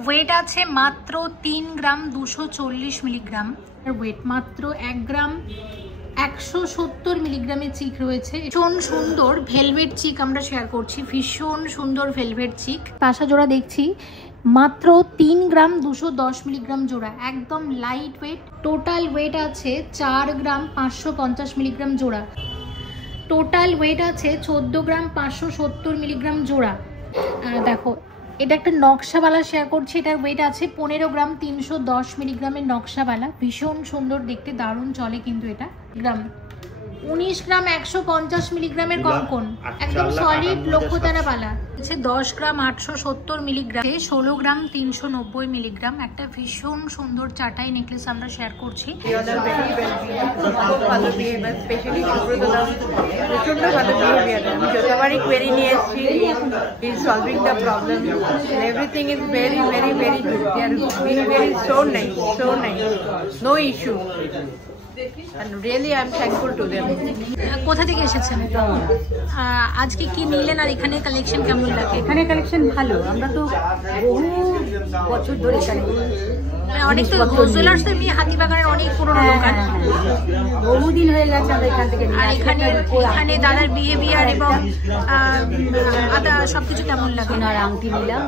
Wait আছে মাত্র 3 গ্রাম 240 milligram. Wait মাত্র 1 গ্রাম 170 মিলিগ্রামের চিক রয়েছে। ভীষণ সুন্দর ভেলভেট চিক আমরা শেয়ার করছি, ভীষণ সুন্দর ভেলভেট চিক। পাশা জোড়া দেখছি মাত্র 3 গ্রাম 210 মিলিগ্রাম জোড়া, একদম লাইট ওয়েট। টোটাল ওয়েট আছে 4 গ্রাম 550 মিলিগ্রাম জোড়া। টোটাল ওয়েট আছে 14 গ্রাম 570 মিলিগ্রাম জোড়া। দেখো এটা একটা নকশাওয়ালা শেয়ার করছি, এটার ওয়েট আছে 15 গ্রাম 310 মিলিগ্রামের নকশাওয়ালা, ভীষণ সুন্দর দেখতে, দারুণ চলে কিন্তু এটা। গ্রাম 19 গ্রাম 150 মিলিগ্রামের কঙ্কন, একদম সলিড লক্ষ্যতারা বালা আছে 10 গ্রাম 870 মিলিগ্রাম, 16 গ্রাম 390 মিলিগ্রাম। একটা ভীষণ সুন্দর চাটাই নেকলেস আমরা শেয়ার করছি। যতবারই কোয়েরি নিয়ে এসেছি, is solving the problem. Everything is very, very, very good. They are very, very so nice, no issue. And really I am thankful to them. কোথা থেকে এসেছেন? আজকে কি নিলেন আর এখানে কালেকশন কেমন লাগে? এখানে কালেকশন ভালো, আমরা তো বহু বছর ধরে এখানে, অনেক তো জুয়েলার্স এমনি হাতিবাগানের অনেক পুরনো দোকান, বহুদিন হয়ে গেছে আমরা এখান থেকে। আর এখানে দাদার বিহেভিয়ার এবং সবকিছু কেমন লাগে? সোনার আংটি নিলাম,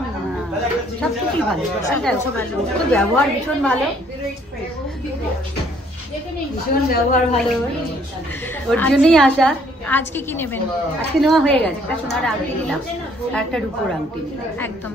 সবকিছুই ভালো, ব্যবহার ভীষণ ভালো, ভীষণ ব্যবহার ভালো, ওর জন্যই আসা। আজকে কি নেবেন? আজকে নেওয়া হয়ে গেছে, একটা সোনার আংটি নিলাম আর একটা রূপোর আংটি নিলাম। একদম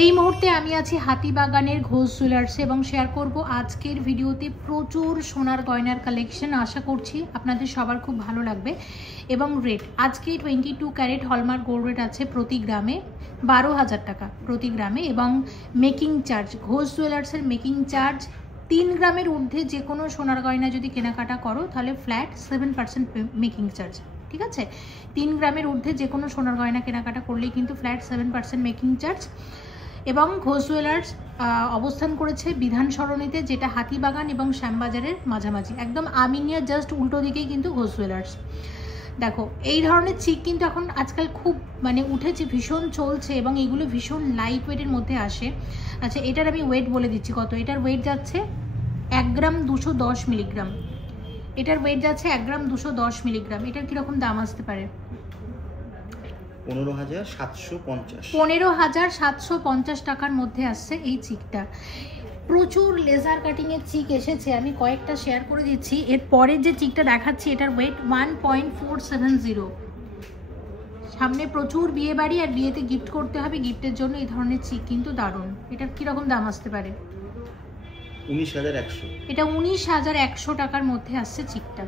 এই মুহূর্তে আমি আছি হাতিবাগানের ঘোষ জুয়েলার্সে এবং শেয়ার করব আজকের ভিডিওতে প্রচুর সোনার গয়নার কালেকশন। আশা করছি আপনাদের সবার খুব ভালো লাগবে। এবং রেট আজকে 22 ক্যারেট হলমার্ক গোল্ড রেট আছে প্রতি গ্রামে 12,000 টাকা প্রতি গ্রামে, এবং মেকিং চার্জ ঘোষ জুয়েলার্সের মেকিং চার্জ 3 গ্রামের ঊর্ধ্বে যে কোনো সোনার গয়না যদি কেনাকাটা করো তাহলে ফ্ল্যাট 7% মেকিং চার্জ। ঠিক আছে, 3 গ্রামের ঊর্ধ্বে যে কোনো সোনার গয়না কেনাকাটা করলেই কিন্তু ফ্ল্যাট 7% মেকিং চার্জ। এবং ঘোষ জুয়েলার্স অবস্থান করেছে বিধান সরণিতে, যেটা হাতিবাগান এবং শ্যামবাজারের মাঝামাঝি, একদম আমিনিয়া জাস্ট উল্টো দিকেই কিন্তু ঘোষ জুয়েলার্স। দেখো এই ধরনের চিক কিন্তু এখন আজকাল খুব মানে উঠেছে, ভীষণ চলছে এবং এগুলো ভীষণ লাইট ওয়েটের মধ্যে আসে। আচ্ছা এটার আমি ওয়েট বলে দিচ্ছি কত। এটার ওয়েট যাচ্ছে 1 গ্রাম 210 মিলিগ্রাম। এটার ওয়েট যাচ্ছে 1 গ্রাম 210 মিলিগ্রাম। এটার কীরকম দাম আসতে পারে? 15,750 টাকার মধ্যে আসছে এই চিকটা। প্রচুর লেজার কাটিংয়ের চিক এসেছে, আমি কয়েকটা শেয়ার করে দিচ্ছি। এর পরের যে চিকটা দেখাচ্ছি এটার ওয়েট 1.470। সামনে প্রচুর বিয়ে বাড়ি আর বিয়েতে গিফট করতে হবে, গিফটের জন্য এই ধরনের চিক কিন্তু দারুণ। এটার কীরকম দাম আসতে পারে? 19,100। এটা 19,100 টাকার মধ্যে আসছে চিকটা।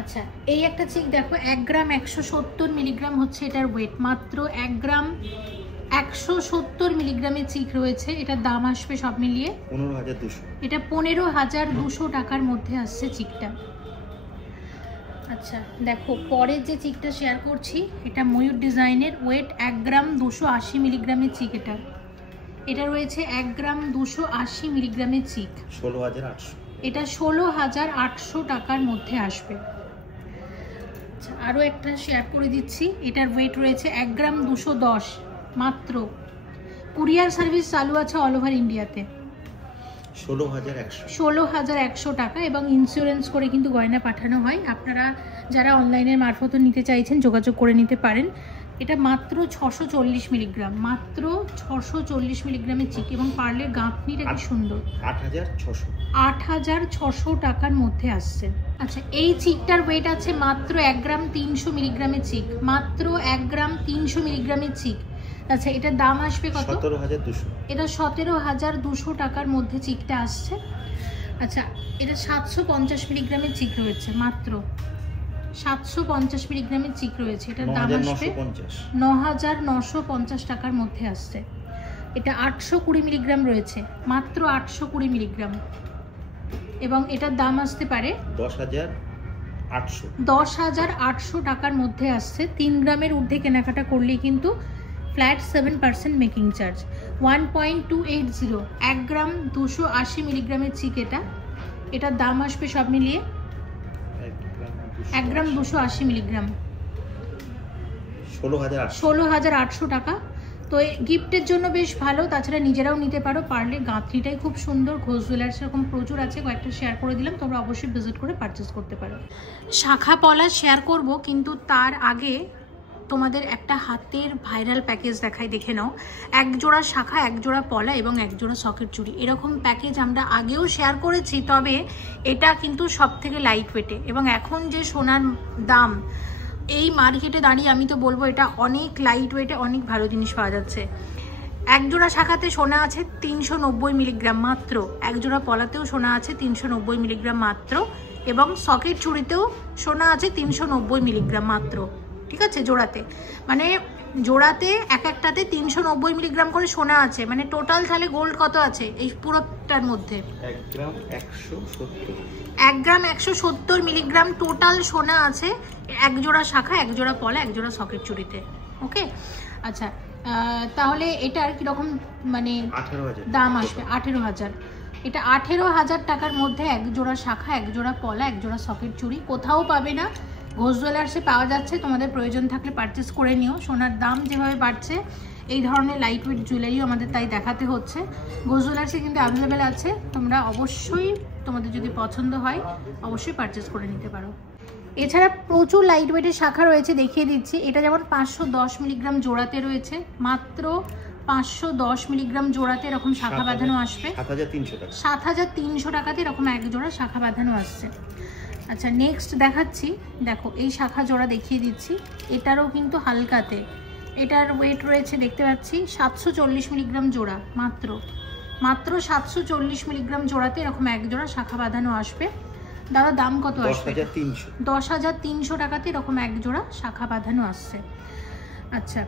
আচ্ছা এই একটা চিক দেখো 1 গ্রাম 170 মিলিগ্রাম হচ্ছে এটার ওয়েট, মাত্র 1 গ্রাম 170 মিলিগ্রামের চিক রয়েছে। এটার দাম আসবে সব মিলিয়ে 15,200। এটা 15,200 টাকার মধ্যে আসছে চিকটা। আচ্ছা দেখো পরের যে চিকটা শেয়ার করছি এটা ময়ূর ডিজাইনের, ওয়েট 1 গ্রাম 280 মিলিগ্রামের চিক। এটা রয়েছে 1 গ্রাম 280 মিলিগ্রামের চিক, 16,800। এটা 16,800 টাকার মধ্যে আসবে। আচ্ছা আরও একটা শেয়ার করে দিচ্ছি, এটার ওয়েট রয়েছে 1 গ্রাম 210 মাত্র। কুরিয়ার সার্ভিস চালু আছে অল ওভার ইন্ডিয়াতে, 16,100 টাকা, এবং ইন্স্যুরেন্স করে কিন্তু গয়না পাঠানো হয়। আপনারা যারা অনলাইনের মারফত নিতে চাইছেন যোগাযোগ করে নিতে পারেন। এটা মাত্র 640 মিলিগ্রাম, মাত্র 640 মিলিগ্রামের চিক এবং পার্লের গাঁথনিটা কি সুন্দর। 8600 টাকার মধ্যে আসছে। আচ্ছা, এই চিকটার ওয়েট আছে মাত্র 1 গ্রাম 300 মিলিগ্রামের চিক, মাত্র 1 গ্রাম 300 মিলিগ্রামের চিক। আচ্ছা, এটার দাম আসবে কত? 17200। এটা 17200 টাকার মধ্যে চিকটা আসছে। আচ্ছা, এটা 750 মিলিগ্রামের চিক রয়েছে, মাত্র 750 মিলিগ্রামের চিক রয়েছে। এটার দাম আসবে 9950 টাকার মধ্যে আসছে। এটা 820 মিলিগ্রাম রয়েছে, মাত্র 820 মিলিগ্রাম, এবং এটার দাম আসতে পারে 10800 টাকার মধ্যে আসছে। 3 গ্রামের ঊর্ধ্বে কেনাকাটা করলে কিন্তু ফ্ল্যাট 7% মেকিং চার্জ। 1.280, 1 গ্রাম 280 মিলিগ্রামের চিক। এটার দাম আসবে সব মিলিয়ে 1 গ্রাম 280 মিলিগ্রাম 16800 টাকা। তো গিফটের জন্য বেশ ভালো, তাছাড়া নিজেরাও নিতে পারো। পারলে গাঁথনিটাই খুব সুন্দর। ঘোষ জুয়েলার্স এরকম প্রচুর আছে, কয়েকটা শেয়ার করে দিলাম, তোমরা অবশ্যই ভিজিট করে পারচেস করতে পারো। শাখা পলা শেয়ার করব, কিন্তু তার আগে তোমাদের একটা হাতের ভাইরাল প্যাকেজ দেখাই, দেখে নাও। 1 জোড়া শাখা, 1 জোড়া পলা এবং 1 জোড়া সকেট চুড়ি, এরকম প্যাকেজ আমরা আগেও শেয়ার করেছি, তবে এটা কিন্তু সব থেকে লাইট ওয়েটে। এবং এখন যে সোনার দাম, এই মার্কেটে দাঁড়িয়ে আমি তো বলবো এটা অনেক লাইট ওয়েটে, অনেক ভালো জিনিস পাওয়া যাচ্ছে। 1 জোড়া শাখাতে সোনা আছে 390 মিলিগ্রাম মাত্র, 1 জোড়া পলাতেও সোনা আছে 390 মিলিগ্রাম মাত্র, এবং সকেট চুড়িতেও সোনা আছে 390 মিলিগ্রাম মাত্র। ঠিক আছে, জোড়াতে, মানে জোড়াতে এক একটাতে 390 মিলিগ্রাম করে সোনা আছে। মানে টোটাল তাহলে গোল্ড কত আছে এই পুরোটার মধ্যে? 1 গ্রাম 170 মিলিগ্রাম টোটাল সোনা আছে 1 জোড়া শাখা, 1 জোড়া পলা, 1 জোড়া সকেট চুড়িতে। ওকে, আচ্ছা, তাহলে এটার কিরকম মানে দাম আসবে? 18000। এটা 18000 টাকার মধ্যে 1 জোড়া শাখা, 1 জোড়া পলা, 1 জোড়া সকেট চুড়ি। কোথাও পাবে না, ঘোষ জুয়েলার্সে পাওয়া যাচ্ছে। তোমাদের প্রয়োজন থাকলে পারচেস করে নিও। সোনার দাম যেভাবে বাড়ছে, এই ধরনের লাইট ওয়েট জুয়েলারিও আমাদের তাই দেখাতে হচ্ছে। ঘোষ জুয়েলার্সে কিন্তু অ্যাভেলেবেল আছে, তোমরা অবশ্যই, তোমাদের যদি পছন্দ হয় অবশ্যই পারচেস করে নিতে পারো। এছাড়া প্রচুর লাইট ওয়েটের শাখা রয়েছে, দেখিয়ে দিচ্ছি। এটা যেমন 510 মিলিগ্রাম জোড়াতে রয়েছে, মাত্র 510 মিলিগ্রাম জোড়াতে এরকম শাখা বাঁধানো আসবে 7300 টাকাতে এরকম 1 জোড়া শাখা বাঁধানো আসছে। আচ্ছা, নেক্সট দেখাচ্ছি, দেখো এই শাখা জোড়া দেখিয়ে দিচ্ছি। এটারও কিন্তু হালকাতে, এটার ওয়েট রয়েছে দেখতে পাচ্ছি 740 মিলিগ্রাম জোড়া, মাত্র 740 মিলিগ্রাম জোড়াতে এরকম 1 জোড়া শাখা বাঁধানো আসবে। দাদা, দাম কত আসবে? 10300 টাকাতে এরকম 1 জোড়া শাখা বাঁধানো আসছে। আচ্ছা,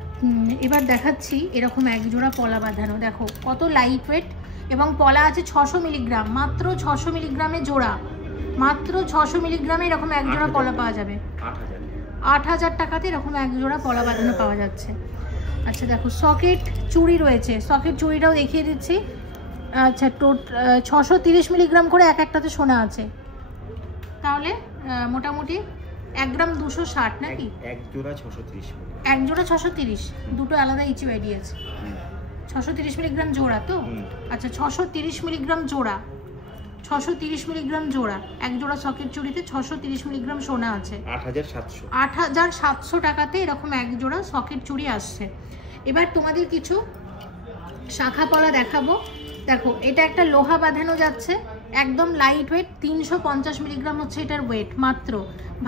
এবার দেখাচ্ছি এরকম 1 জোড়া পলা বাঁধানো। দেখো কত লাইট ওয়েট, এবং পলা আছে 600 মিলিগ্রাম, মাত্র 600 মিলিগ্রামে জোড়া, মাত্র 600 মিলিগ্রামে এরকম 1 জোড়া পলা পাওয়া যাবে। 8000 টাকাতে এরকম 1 জোড়া পলা বাঁধানো পাওয়া যাচ্ছে। আচ্ছা, দেখো সকেট চুড়ি রয়েছে, সকেট চুড়িটাও দেখিয়ে দিচ্ছি। আচ্ছা, 630 মিলিগ্রাম করে এক একটাতে সোনা আছে, তাহলে মোটামুটি 1 গ্রাম 260 নাকি? 1 জোড়া 630, 1 জোড়া 630, দুটো আলাদা ইচি আইডি আছে। 630 মিলিগ্রাম জোড়া তো? আচ্ছা, 630 মিলিগ্রাম জোড়া, 630 মিলিগ্রাম জোড়া, 1 জোড়া সকেট চুড়িতে 630 মিলিগ্রাম সোনা আছে। 8700 টাকাতে এরকম 1 জোড়া সকেট চুড়ি আসছে। এবার তোমাদের কিছু শাখা পলা দেখাবো। দেখো, এটা একটা লোহা বাঁধানো যাচ্ছে, একদম লাইট ওয়েট, 350 মিলিগ্রাম হচ্ছে এটার ওয়েট মাত্র।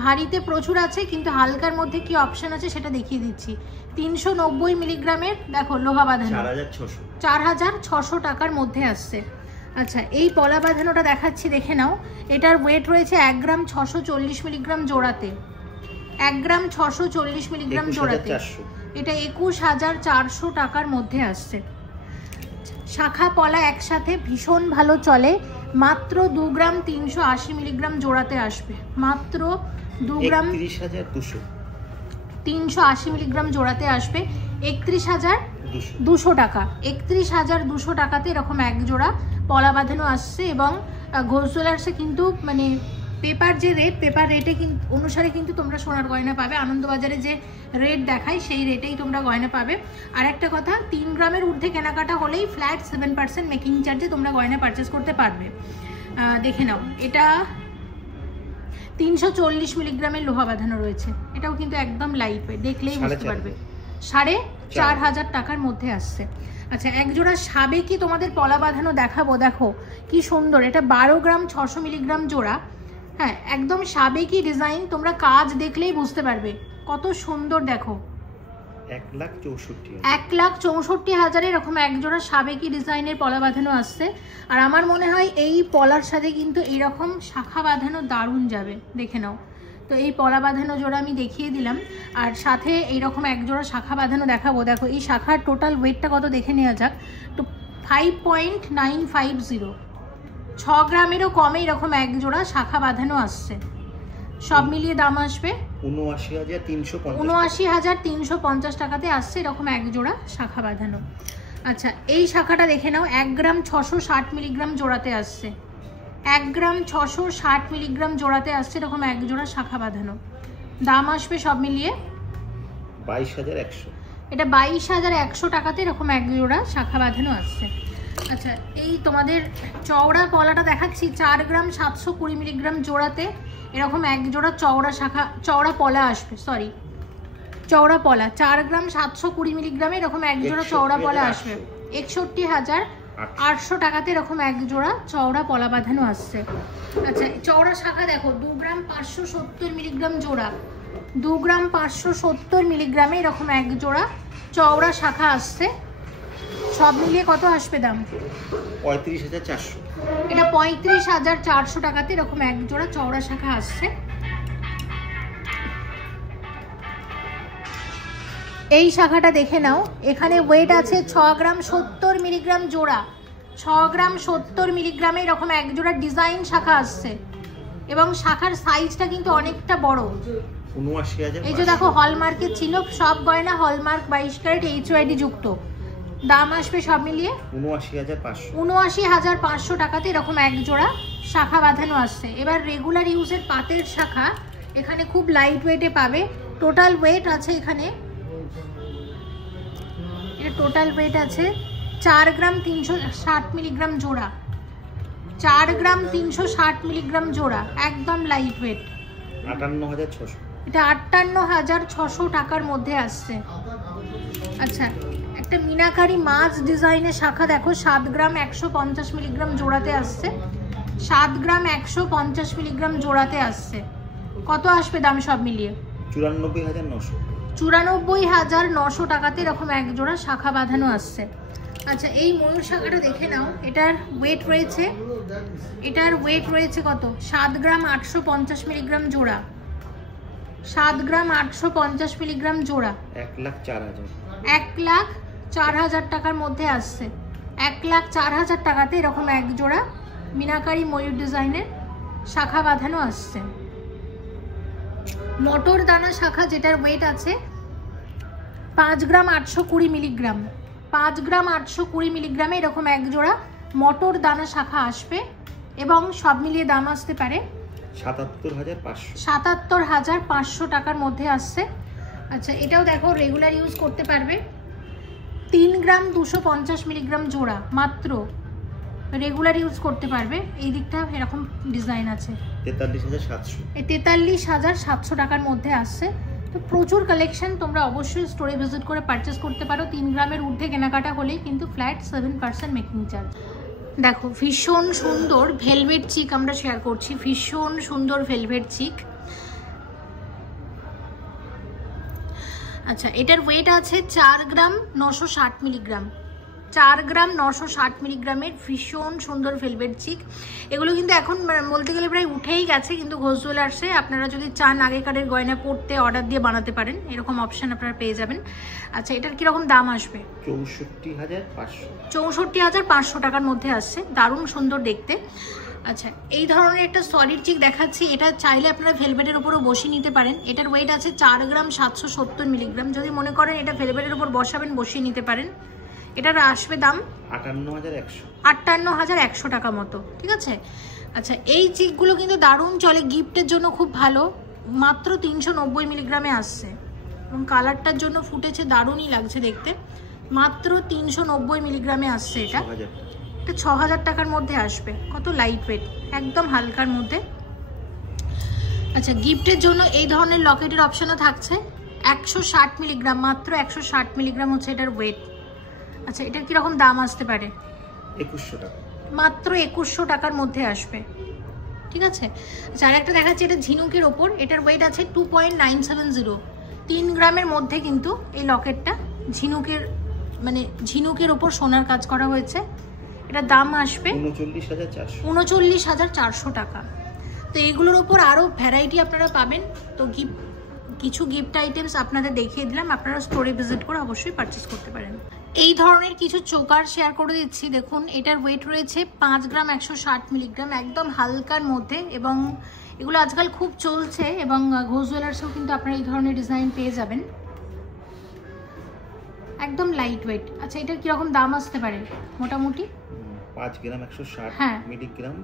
ভারীতে প্রচুর আছে, কিন্তু হালকার মধ্যে কি অপশন আছে সেটা দেখিয়ে দিচ্ছি। 390 মিলিগ্রামের দেখো লোহা বাঁধানো, 4600 টাকার মধ্যে আসছে। আচ্ছা, এই পলা বাঁধানোটা দেখাচ্ছি, দেখে নাও। এটার ওয়েট রয়েছে 1 গ্রাম 640 মিলিগ্রাম জোড়াতে, 1 গ্রাম 640 মিলিগ্রাম জোড়াতে। এটা 21400 টাকার মধ্যে আসছে। শাখা পলা একসাথে ভীষণ ভালো চলে, মাত্র 2 গ্রাম 380 মিলিগ্রাম জোড়াতে আসবে, মাত্র 2 গ্রাম 380 মিলিগ্রাম জোড়াতে আসবে 31200 টাকা। 31200 টাকাতে এরকম 1 জোড়া পলা বাঁধানো আসছে। এবং ঘোষ জুয়েলার্সে কিন্তু মানে পেপার যে রেট, পেপার রেটে কিন্তু অনুসারে কিন্তু তোমরা সোনার গয়না পাবে। আনন্দবাজারে যে রেট দেখায় সেই রেটেই তোমরা গয়না পাবে। আর একটা কথা, 3 গ্রামের ঊর্ধ্বে কেনাকাটা হলেই ফ্ল্যাট 7% মেকিং চার্জে তোমরা গয়না পারচেস করতে পারবে। দেখে নাও, এটা 340 মিলিগ্রামের লোহা বাঁধানো রয়েছে, এটাও কিন্তু একদম লাইট ওয়েট, দেখলেই বুঝতে পারবে। 4,500 টাকার মধ্যে আসছে। আচ্ছা, এক জোড়া সাবেকি তোমাদের পলা বাঁধানো দেখাবো, দেখো কি সুন্দর, এটা 12 গ্রাম 600 মিলিগ্রাম জোড়া। হ্যাঁ, একদম সাবেকি ডিজাইন, তোমরা কাজ দেখলেই বুঝতে পারবে কত সুন্দর। দেখো 1,64,000 এরকম এক জোড়া সাবেকি ডিজাইনের পলা বাঁধানো আসছে। আর আমার মনে হয় এই পলার সাথে কিন্তু এইরকম শাখা বাঁধানো দারুণ যাবে, দেখে নাও। তো এই পলা বাঁধানো জোড়া আমি দেখিয়ে দিলাম, আর সাথে এইরকম এক জোড়া শাখা বাঁধানো দেখাবো। দেখো এই শাখার টোটাল ওয়েটটা কত দেখে নেওয়া যাক। তো 5.950, 6 গ্রামেরও কমে এরকম এক জোড়া শাখা বাঁধানো আসছে। সব মিলিয়ে দাম আসবে 79,350 টাকাতে আসছে এরকম এক জোড়া শাখা বাঁধানো। আচ্ছা, এই শাখাটা দেখে নাও, 1 গ্রাম 660 মিলিগ্রাম জোড়াতে আসছে। 1 গ্রাম 660 মিলিগ্রাম জোড়াতে আসছে এরকম এক জোড়া শাখা বাঁধানো। দাম আসবে সব মিলিয়ে 22,100। এটা 22,100 টাকাতে এরকম এক জোড়া শাখা বাঁধানো আসছে। আচ্ছা, এই তোমাদের চওড়া পলাটা দেখাচ্ছি, 4 গ্রাম 720 মিলিগ্রাম জোড়াতে এরকম এক জোড়া চওড়া পলা আসবে। সরি, চওড়া পলা 4 গ্রাম 720 মিলিগ্রামে এরকম এক জোড়া চওড়া পলা আসবে। 61,800 টাকাতে এরকম এক জোড়া চওড়া পলা বাঁধানো আসছে। আচ্ছা, চওড়া শাখা দেখো 2 গ্রাম 570 মিলিগ্রাম জোড়া, 2 গ্রাম 570 মিলিগ্রামে এরকম এক জোড়া চওড়া শাখা আসছে। সব মিলিয়ে কত আসবে দাম? 35,400। এটা 35,400 টাকাতে এরকম এক জোড়া চওড়া শাখা আসছে। এই শাখাটা দেখে নাও, এখানে ওয়েট আছে 6 গ্রাম 70 মিলিগ্রাম জোড়া, 6 গ্রাম 70 মিলিগ্রামে এরকম এক জোড়া ডিজাইন শাখা আসছে, এবং শাখার সাইজটা কিন্তু অনেকটা বড়। 79,000। এই যে দেখো, হলমার্কের ছিল, সব গয়না হলমার্ক 22 ক্যারেট HYD যুক্ত। দাম আসবে সব মিলিয়ে 79,500 টাকাতে এরকম এক জোড়া শাখা বাঁধানো আসছে। এবার রেগুলার ইউজের পাতের শাখা এখানে খুব লাইট ওয়েটে পাবে। টোটাল ওয়েট আছে এখানে, এটা টোটাল ওয়েট আছে 4 গ্রাম 360 মিলিগ্রাম জোড়া, 4 গ্রাম 360 মিলিগ্রাম জোড়া, একদম লাইট ওয়েট। 58,600। এটা 58,600 টাকার মধ্যে আসছে। আচ্ছা, একটা মিনাকারি মাছ ডিজাইনের শাখা দেখো, 7 গ্রাম 150 মিলিগ্রাম জোড়াতে আসছে, 7 গ্রাম 150 মিলিগ্রাম জোড়াতে আসছে। কত আসবে দাম সব মিলিয়ে? 94,900। 94,900 টাকাতে এরকম এক জোড়া শাখা বাঁধানো আসছে। আচ্ছা, এই ময়ূর শাখাটা দেখে নাও, এটার ওয়েট রয়েছে কত? 7 গ্রাম 850 মিলিগ্রাম জোড়া, 7 গ্রাম 850 মিলিগ্রাম জোড়া, 1,04,000। 1,04,000 টাকার মধ্যে আসছে। 1,04,000 টাকাতে এরকম এক জোড়া মিনাকারি ময়ূর ডিজাইনের শাখা বাঁধানো আসছে। মটর দানা শাখা, যেটার ওয়েট আছে 5 গ্রাম 820 মিলিগ্রাম, 5 গ্রাম 820 মিলিগ্রামে এরকম এক জোড়া মটর দানা শাখা আসবে, এবং সব মিলিয়ে দাম আসতে পারে 77,500 টাকার মধ্যে আসছে। আচ্ছা, এটাও দেখো রেগুলার ইউজ করতে পারবে, 3 গ্রাম 250 মিলিগ্রাম জোড়া, মাত্র রেগুলার ইউজ করতে পারবে। এই দিকটা এরকম ডিজাইন আছে, 43,700। এই 43,700 টাকার মধ্যে আসছে। তো প্রচুর কালেকশন, তোমরা অবশ্যই স্টোরে ভিজিট করে পারচেস করতে পারো। 3 গ্রামের ঊর্ধ্বে কেনাকাটা হলেই কিন্তু ফ্ল্যাট 7% মেকিং চার্জ। দেখো ভীষণ সুন্দর ভেলভেট চিক আমরা শেয়ার করছি, ভীষণ সুন্দর ভেলভেট চিক। আচ্ছা, এটার ওয়েট আছে 4 গ্রাম 960 মিলিগ্রাম, 4 গ্রাম 960 মিলিগ্রামের ভীষণ সুন্দর ভেলভেট চিক। এগুলো কিন্তু এখন বলতে গেলে প্রায় উঠেই গেছে, কিন্তু ঘোষ জুয়েলার্সে আপনারা যদি চান আগেকারের গয়না পড়তে অর্ডার দিয়ে বানাতে পারেন, এরকম অপশান আপনারা পেয়ে যাবেন। আচ্ছা, এটার কীরকম দাম আসবে? 64,500 টাকার মধ্যে আসছে, দারুণ সুন্দর দেখতে। আচ্ছা, এই ধরনের একটা সলিড চিক দেখাচ্ছি, এটা চাইলে আপনারা ভেলভেটের উপরও বসিয়ে নিতে পারেন। এটার ওয়েট আছে 4 গ্রাম 770 মিলিগ্রাম। যদি মনে করেন এটা ভেলভেটের উপর বসাবেন, বসিয়ে নিতে পারেন। এটার আসবে দাম 58,100 টাকা মতো, ঠিক আছে। আচ্ছা, এই চিকগুলো কিন্তু দারুণ চলে, গিফটের জন্য খুব ভালো, মাত্র 390 মিলিগ্রামে আসছে, এবং কালারটার জন্য ফুটেছে, দারুণই লাগছে দেখতে। মাত্র 390 মিলিগ্রামে আসছে। এটা 6,000 টাকার মধ্যে আসবে। কত লাইট ওয়েট, একদম হালকার মধ্যে। আচ্ছা, গিফটের জন্য এই ধরনের লকেটের অপশনও থাকছে, 160 মিলিগ্রাম, মাত্র 160 মিলিগ্রাম হচ্ছে এটার ওয়েট। আচ্ছা, এটার কিরকম দাম আসতে পারে? 2100 টাকা, মাত্র 2100 টাকার মধ্যে আসবে। ঠিক আছে। আচ্ছা, আর একটা দেখাচ্ছি, এটা ঝিনুকের ওপর, এটার ওয়েট আছে 2.970, 3 গ্রামের মধ্যে কিন্তু এই লকেটটা ঝিনুকের, মানে ঝিনুকের ওপর সোনার কাজ করা হয়েছে। এটার দাম আসবে 39,400 টাকা। তো এইগুলোর ওপর আরও ভ্যারাইটি আপনারা পাবেন। তো কিছু গিফট আইটেমস আপনাদের দেখিয়ে দিলাম, আপনারা স্টোরে ভিজিট করে অবশ্যই পারচেস করতে পারেন। এই ধরনের কিছু চোকার শেয়ার করে দিচ্ছি। দেখুন, এটার ওয়েট রয়েছে 5 গ্রাম 160 মিলিগ্রাম, একদম হালকার মধ্যে, এবং এগুলো আজকাল খুব চলছে, এবং ঘোষ জুয়েলার্সেও কিন্তু আপনারা এই ধরনের ডিজাইন পেয়ে যাবেন, একদম লাইট ওয়েট। আচ্ছা, এটার কিরকম দাম আসতে পারে মোটামুটি? 5 গ্রাম 160 মিলিগ্রাম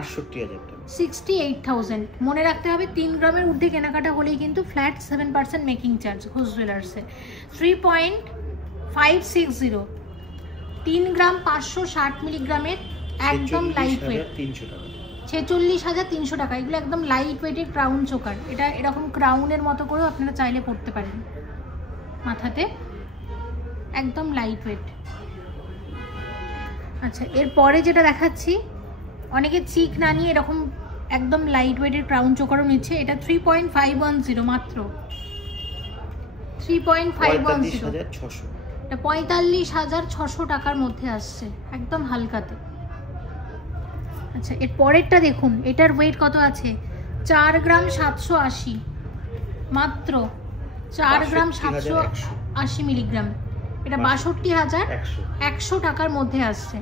68,000 টাকা, 68,000। মনে রাখতে হবে 3 গ্রামের ঊর্ধ্বে কেনাকাটা হলেই কিন্তু ফ্ল্যাট 7% মেকিং চার্জ ঘোষ জুয়েলার্সে। 3.560, 3 গ্রাম 560 মিলিগ্রামের, একদম লাইট ওয়েট, 46,300 টাকা। এগুলো একদম লাইট ওয়েটের ক্রাউন চোকার। এটা এরকম ক্রাউনের মতো করেও আপনারা চাইলে পরতে পারেন মাথাতে, একদম লাইট ওয়েট। আচ্ছা, এরপরে যেটা দেখাচ্ছি, অনেকে চিক না নিয়ে এরকম একদম লাইট ওয়েটের ক্রাউন চোকারও নিচ্ছে। এটা 3.510, মাত্র 3.510, এটা 45,600 টাকার মধ্যে আসছে, একদম হালকাতে। আচ্ছা, এর পরেরটা দেখুন, এটার ওয়েট কত আছে? 4 গ্রাম 780, মাত্র 4 গ্রাম 780 মিলিগ্রাম, এটা 62,100 টাকার মধ্যে আসছে।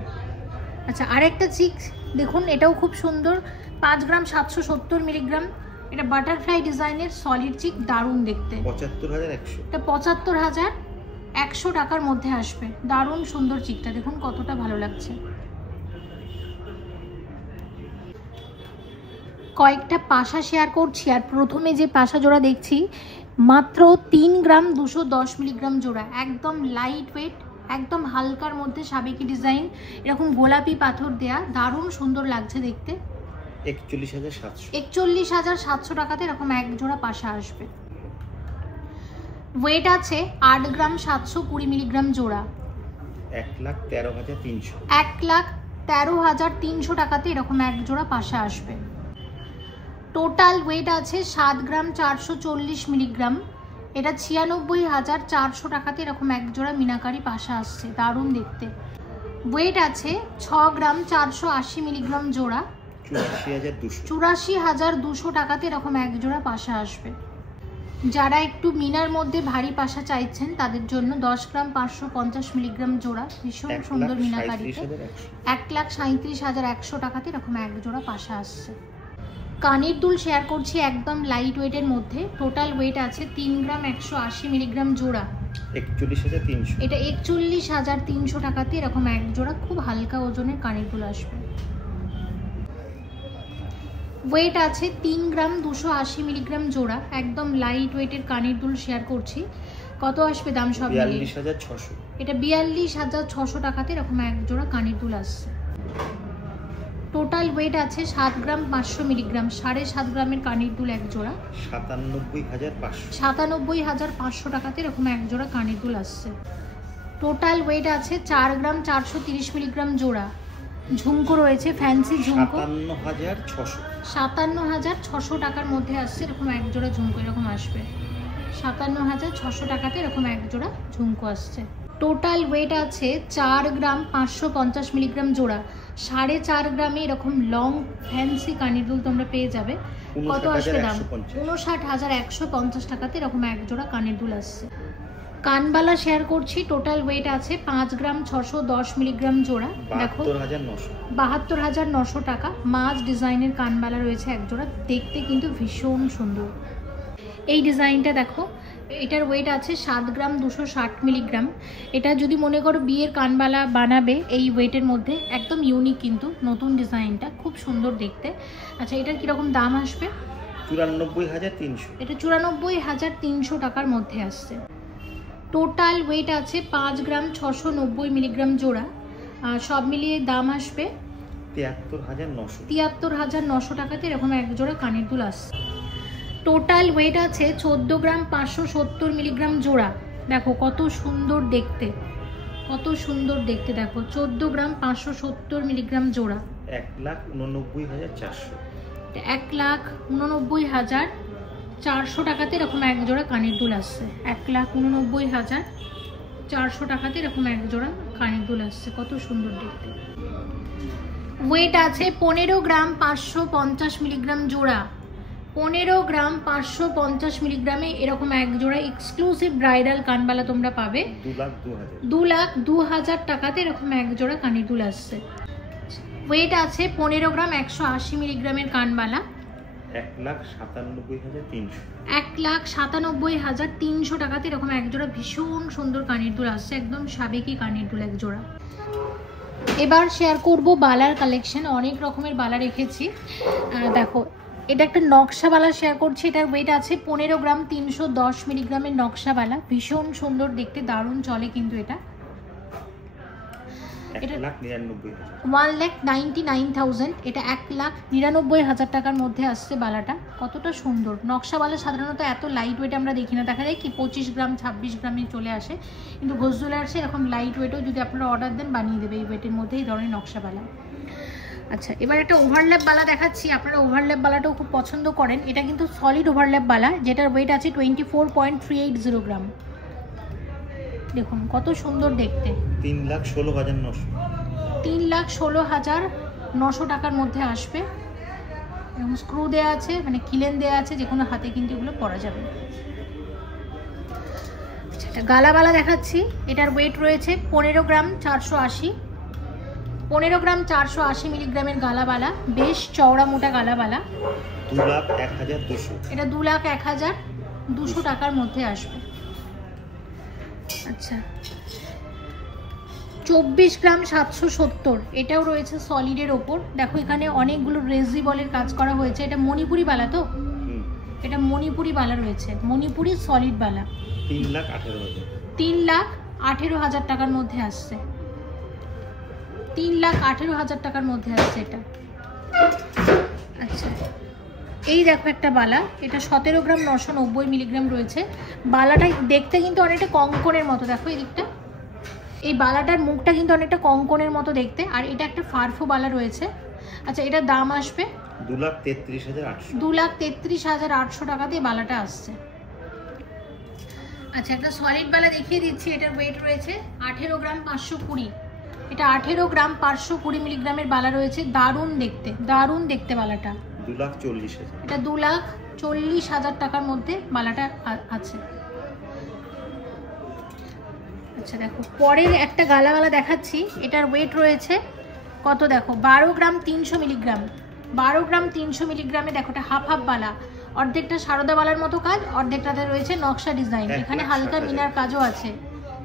আচ্ছা, আরেকটা চিক দেখুন, এটাও খুব সুন্দর, 5 গ্রাম 770 মিলিগ্রাম, এটা বাটারফ্লাই ডিজাইনের সলিড চিক, দারুণ দেখতে, 75,100, এটা 75,100 টাকার মধ্যে আসবে। দারুণ সুন্দর চিকটা, দেখুন কতটা ভালো লাগছে। কয়েকটা পাশা শেয়ার করছি, আর প্রথমে যে পাশা জোড়া দেখছি মাত্র 3 গ্রাম 210 মিলিগ্রাম জোড়া, একদম লাইট ওয়েট, একদম হালকার মধ্যে সাবেকি ডিজাইন, এরকম গোলাপি পাথর দেয়া, দারুণ সুন্দর লাগছে দেখতে। 41,700 টাকাতে এরকম এক জোড়া পাশা আসবে। ওয়েট আছে 8 গ্রাম 720 মিলিগ্রাম জোড়া, 1,13,300, 1,13,300 টাকাতে এরকম এক জোড়া পাশা আসবে। টোটাল ওয়েট আছে 7 গ্রাম 440 মিলিগ্রাম, এটা 96,400 টাকাতে এরকম এক জোড়া মিনাকারি পাশা আসছে, দারুণ দেখতে। ওয়েট আছে 6 গ্রাম 480 মিলিগ্রাম জোড়া, 84,200 টাকাতে এরকম এক জোড়া পাশা আসবে। যারা একটু মিনার মধ্যে ভারী পাশা চাইছেন তাদের জন্য 10 গ্রাম 550 মিলিগ্রাম জোড়া, ভীষণ সুন্দর মিনাকারিতে, 1,37,100 টাকাতে এরকম এক জোড়া পাশা আসছে। কানের দুল শেয়ার করছি একদম লাইট ওয়েটের মধ্যে, টোটাল ওয়েট আছে 3 গ্রাম 180 মিলিগ্রাম জোড়া, 41,300, এটা 41,300 টাকাতে এরকম এক জোড়া খুব হালকা ওজনের কানের দুল আসবে। ওয়েট আছে 3 গ্রাম 280 মিলিগ্রাম জোড়া, একদম লাইট ওয়েটের কানের দুল শেয়ার করছি। কত আসবে দাম সব মিলিয়ে? 42,600, এটা 42,600 টাকাতে এরকম এক জোড়া কানের দুল আসছে। টোটাল ওয়েট আছে 7 গ্রাম 500 মিলিগ্রাম, 7.5 গ্রামের কানের দুল এক জোড়া, 97,500 টাকাতে এরকম এক জোড়া কানের দুল আসছে। টোটাল ওয়েট আছে 4 গ্রাম 430 মিলিগ্রাম জোড়া, ঝুমকো রয়েছে, ফ্যান্সি ঝুমকো, 57,600 টাকার মধ্যে আসছে এরকম এক জোড়া ঝুমকো, এরকম আসবে 57,600 টাকাতে এরকম এক জোড়া ঝুমকো আসছে। টোটাল ওয়েট আছে 4 গ্রাম 550 মিলিগ্রাম জোড়া, 4.5 গ্রামে এরকম লং ফ্যান্সি কানের দুল তোমরা পেয়ে যাবে। কত আসবে দাম? 59,150 টাকাতে এরকম এক জোড়া কানের দুল আসছে। কানবালা শেয়ার করছি, টোটাল ওয়েট আছে 5 গ্রাম 610 মিলিগ্রাম জোড়া, দেখো 72,900 টাকা। মাছ ডিজাইনের কানবালা রয়েছে এক জোড়া, দেখতে কিন্তু ভীষণ সুন্দর। এই ডিজাইনটা দেখো, এটার ওয়েট আছে 7 গ্রাম 260 মিলিগ্রাম। এটা যদি মনে করো বিয়ের কানবালা বানাবে এই ওয়েটের মধ্যে, একদম ইউনিক কিন্তু নতুন ডিজাইনটা, খুব সুন্দর দেখতে। আচ্ছা, এটার কীরকম দাম আসবে? 94,300, এটা 94,300 টাকার মধ্যে আসছে। টোটাল ওয়েট আছে 5 গ্রাম 690 মিলিগ্রাম জোড়া, সব মিলিয়ে দাম আসবে 73,900, 73,900 টাকাতে এরকম এক জোড়া কানের দুল আসছে। টোটাল ওয়েট আছে 14 গ্রাম 570 মিলিগ্রাম জোড়া। দেখো কত সুন্দর দেখতে, কত সুন্দর দেখতে। দেখো 14 গ্রাম 570 মিলিগ্রাম জোড়া। 1,89,400। 1,89,400 টাকাতে এরকম এক জোড়া কানের দুল আসছে। 1,89,400 টাকাতে এরকম এক জোড়া কানের দুল আসছে। কত সুন্দর দেখতে। ওয়েট আছে 15 গ্রাম 550 মিলিগ্রাম জোড়া। 15 গ্রাম 550 মিলিগ্রামে এরকম এক জোড়া এক্সক্লুসিভ ব্রাইডাল কানবালা তোমরা পাবে। 2,02,000 টাকাতে এরকম এক জোড়া কানের দুল আসছে। ওয়েট আছে 15 গ্রাম 180 মিলিগ্রামের কানবালা। 1,97,300। 1,97,300 টাকাতে এরকম এক জোড়া ভীষণ সুন্দর কানের দুল আসছে, একদম সাবেকি কানের দুল এক জোড়া। এবার শেয়ার করব বালার কালেকশন। অনেক রকমের বালা রেখেছি। দেখো এটা একটা নকশা বালা শেয়ার করছি। এটার ওয়েট আছে 15 গ্রাম 310 মিলিগ্রামের নকশা বালা। ভীষণ সুন্দর দেখতে, দারুণ চলে কিন্তু এটা। 1,99,000। এটা 1,99,000 টাকার মধ্যে আসছে বালাটা। কতটা সুন্দর নকশা বালা। সাধারণত এত লাইট ওয়েট আমরা দেখি না, দেখা যায় কি 25 গ্রাম 26 গ্রামে চলে আসে, কিন্তু ঘোষ জুয়েলার্সে এরকম লাইট ওয়েটও যদি আপনারা অর্ডার দেন বানিয়ে দেবে এই ওয়েটের মধ্যে এই ধরনের নকশা বালা। আচ্ছা, এবার একটা ওভারল্যাপ বালা দেখাচ্ছি। আপনারা ওভারল্যাপ বালাটাও খুব পছন্দ করেন। এটা কিন্তু সলিড ওভারল্যাপ বালা, যেটার ওয়েট আছে 24.380 গ্রাম। দেখুন কত সুন্দর দেখতে। 3,16,900। 3,16,900 টাকার মধ্যে আসবে। এবং স্ক্রু দেওয়া আছে, মানে কিলেন দেওয়া আছে, যে কোনো হাতে কিন্তু এগুলো পরা যাবে। আচ্ছা, গালাবালা দেখাচ্ছি। এটার ওয়েট রয়েছে 15 গ্রাম 480। 15 গ্রাম 480 মিলিগ্রামের গালাবালা, বেশ চওড়া মোটা গালাবালা। 2,01,200। এটা 2,01,200 টাকার মধ্যে আসবে। আচ্ছা, 24 গ্রাম 770। এটাও রয়েছে সলিডের ওপর। দেখো এখানে অনেকগুলো রেজি বলের কাজ করা হয়েছে। এটা মণিপুরি বালা তো, এটা মণিপুরি বালা রয়েছে, মণিপুরি সলিড বালা। 3,18,000। 3,18,000 টাকার মধ্যে আসছে। 3,18,000 টাকার মধ্যে আসছে এটা। আচ্ছা, এই দেখো একটা বালা। এটা 17 গ্রাম 990 মিলিগ্রাম রয়েছে। বালাটা দেখতে কিন্তু অনেকটা কঙ্কনের মতো। দেখো এই দিকটা, এই বালাটার মুখটা কিন্তু অনেকটা কঙ্কনের মতো দেখতে। আর এটা একটা ফারফো বালা রয়েছে। আচ্ছা, এটার দাম আসবে 2,33,800। 2,33,800 টাকা দিয়ে বালাটা আসছে। আচ্ছা, একটা সলিড বালা দেখিয়ে দিচ্ছি। এটার ওয়েট রয়েছে 18 গ্রাম 520। এটা 18 গ্রাম 520 মিলিগ্রামের বালা রয়েছে। দারুণ দেখতে, দারুণ দেখতে বালাটা। 2,40,000। এটা 2,40,000 টাকার মধ্যে বালাটা আছে। আচ্ছা, দেখো পরের একটা গালাবালা দেখাচ্ছি। এটার ওয়েট রয়েছে কত দেখো 12 গ্রাম 300 মিলিগ্রাম। 12 গ্রাম 300 মিলিগ্রামে দেখো এটা হাফ হাফ বালা। অর্ধেকটা সারদা বালার মতো কাজ, অর্ধেকটাতে রয়েছে নকশা ডিজাইন। এখানে হালকা মিনার কাজও আছে।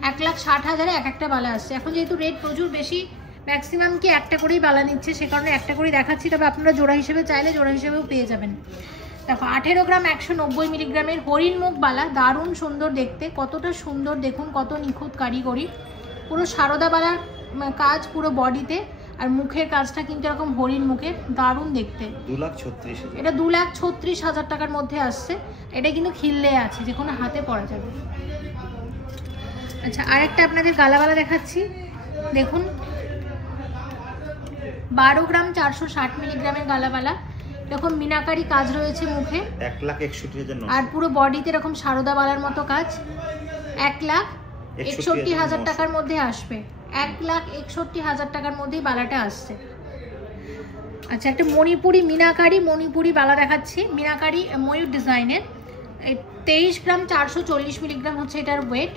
1,60,000 এক একটা বালা আসছে। এখন যেহেতু রেট প্রচুর বেশি, ম্যাক্সিমাম কি একটা করেই বালা নিচ্ছে, সে কারণে একটা করেই দেখাচ্ছি। তবে আপনারা জোড়া হিসেবে চাইলে জোড়া হিসেবেও পেয়ে যাবেন। দেখো 18 গ্রাম 190 মিলিগ্রামের হরিণ মুখ বালা। দারুণ সুন্দর দেখতে, কতটা সুন্দর দেখুন, কত নিখুঁত কারিগরি। পুরো সারদা বালার কাজ পুরো বডিতে, আর মুখের কাজটা কিন্তু এরকম হরিণ মুখের, দারুণ দেখতে। 2,36,000। এটা 2,36,000 টাকার মধ্যে আসছে। এটা কিন্তু খিললে আছে, যে কোনো হাতে পরা যাবে। আচ্ছা, আরেকটা আপনাদের গালাবালা দেখাচ্ছি। দেখুন 12 গ্রাম 460 মিলিগ্রামের গালাবালা। এরকম মিনাকারি কাজ রয়েছে মুখে। 1,61,900। আর পুরো বডিতে এরকম সারদা বালার মতো কাজ। 1,61,000 টাকার মধ্যে আসবে। 1,61,000 টাকার মধ্যেই বালাটা আসছে। আচ্ছা, একটা মণিপুরি মিনাকারি মণিপুরি বালা দেখাচ্ছি। মিনাকারি ময়ূর ডিজাইনের। 23 গ্রাম 440 মিলিগ্রাম হচ্ছে এটার ওয়েট।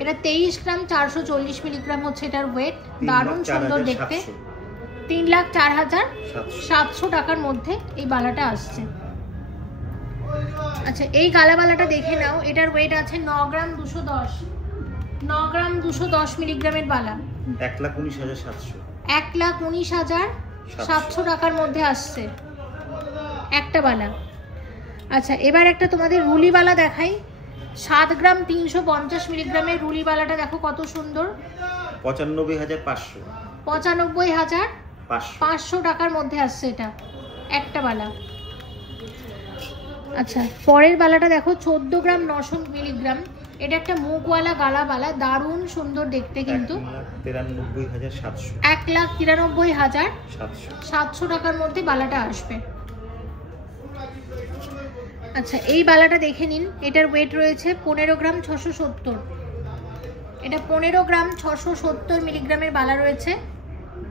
এটা 23 গ্রাম 440 মিলিগ্রাম হচ্ছে এটার ওয়েট। দারুণ সুন্দর দেখতে। 3,04,700 টাকার মধ্যে এই বালাটা আসছে। আচ্ছা, এই গালাবালাটা দেখে নাও। এটার ওয়েট আছে 9 গ্রাম 210। 9 গ্রাম 210 মিলিগ্রামের বালা। 1,19,700। 1,19,700 টাকার মধ্যে আসছে একটা বালা। আচ্ছা, এবার একটা তোমাদের রুলি বালা দেখাই। 7 গ্রাম 350 মিলিগ্রামের রুলি বালাটা দেখো কত সুন্দর। 95,500। 95,500 টাকার মধ্যে আসছে এটা একটা বালা। আচ্ছা পরের বালাটা দেখো 14 গ্রাম 900 মিলিগ্রাম। এটা একটা মুখওয়ালা গালা বালা, দারুণ সুন্দর দেখতে কিন্তু। 1,93,700 1,93,700 টাকার মধ্যে বালাটা আসবে। আচ্ছা এই বালাটা দেখে নিন, এটার ওয়েট রয়েছে 15 গ্রাম 670। এটা 15 গ্রাম 670 মিলিগ্রামের বালা রয়েছে।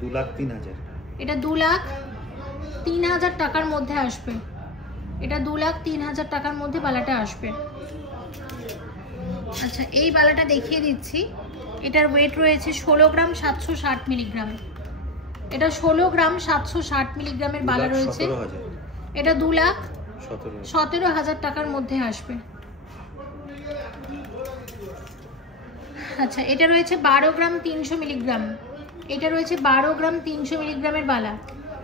2,03,000। এটা 2,03,000 টাকার মধ্যে আসবে। এটা 2,03,000 টাকার মধ্যে বালাটা আসবে। আচ্ছা এই বালাটা দেখিয়ে দিচ্ছি, এটার ওয়েট রয়েছে 16 গ্রাম 760 মিলিগ্রাম। এটা 16 গ্রাম 760 মিলিগ্রামের বালা রয়েছে। এটা 2,17,000 টাকার মধ্যে আসবে। আচ্ছা এটা রয়েছে 12 গ্রাম 300 মিলিগ্রাম। এটা রয়েছে 12 গ্রাম 300 মিলিগ্রামের বালা।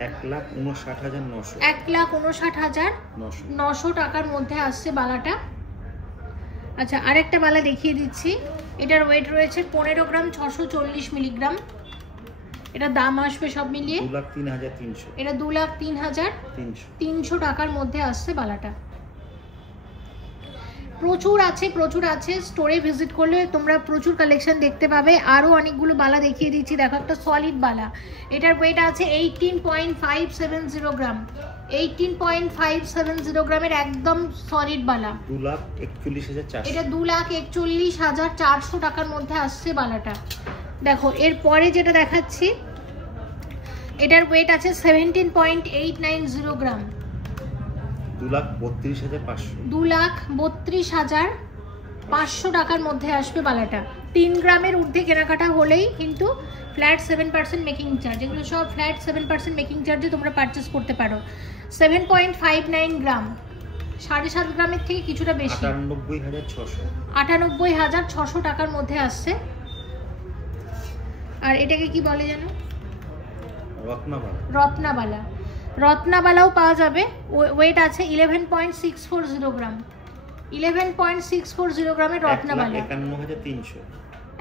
1,59,900। 1,59,900 টাকার মধ্যে আসছে বালাটা। আচ্ছা আরেকটা বালা দেখিয়ে দিচ্ছি, এটার ওয়েট রয়েছে 15 গ্রাম 640 মিলিগ্রাম। এটা দাম আসবে সব মিলিয়ে 2,03,300। এটা 2,03,300 টাকার মধ্যে আসছে বালাটা। প্রচুর আছে স্টোরে ভিজিট করলে তোমরা প্রচুর কালেকশন দেখতে পাবে। আরও অনেকগুলো বালা দেখিয়ে দিচ্ছি। দেখো একটা সলিড বালা, এটার ওয়েট আছে 18.570 গ্রাম। 18.570 গ্রামের একদম সলিড বালা। 2,41,400। এটা 2,41,400 টাকার মধ্যে আসছে বালাটা। দেখো এরপরে যেটা দেখাচ্ছি, এটার ওয়েট আছে 17.890 গ্রাম। 2,32,500। 2,32,500 টাকার মধ্যে আসবে বালাটা। 3 গ্রামের ঊর্ধ্বে কেনাকাটা হলেই কিন্তু ফ্ল্যাট 7% মেকিং চার্জ, এগুলো সব ফ্ল্যাট 7% মেকিং চার্জে তোমরা পারচেস করতে পারো। 7.59 গ্রাম, 7.5 গ্রামের থেকে কিছুটা বেশি। 98,600 টাকার মধ্যে আসছে। আর এটাকে কি বলে জানো? রত্নাবালা। রত্নাবালাও পাওয়া যাবে। ওয়েট আছে 11.640 গ্রাম। 11.640 গ্রামের রত্নাবালা। 51,300।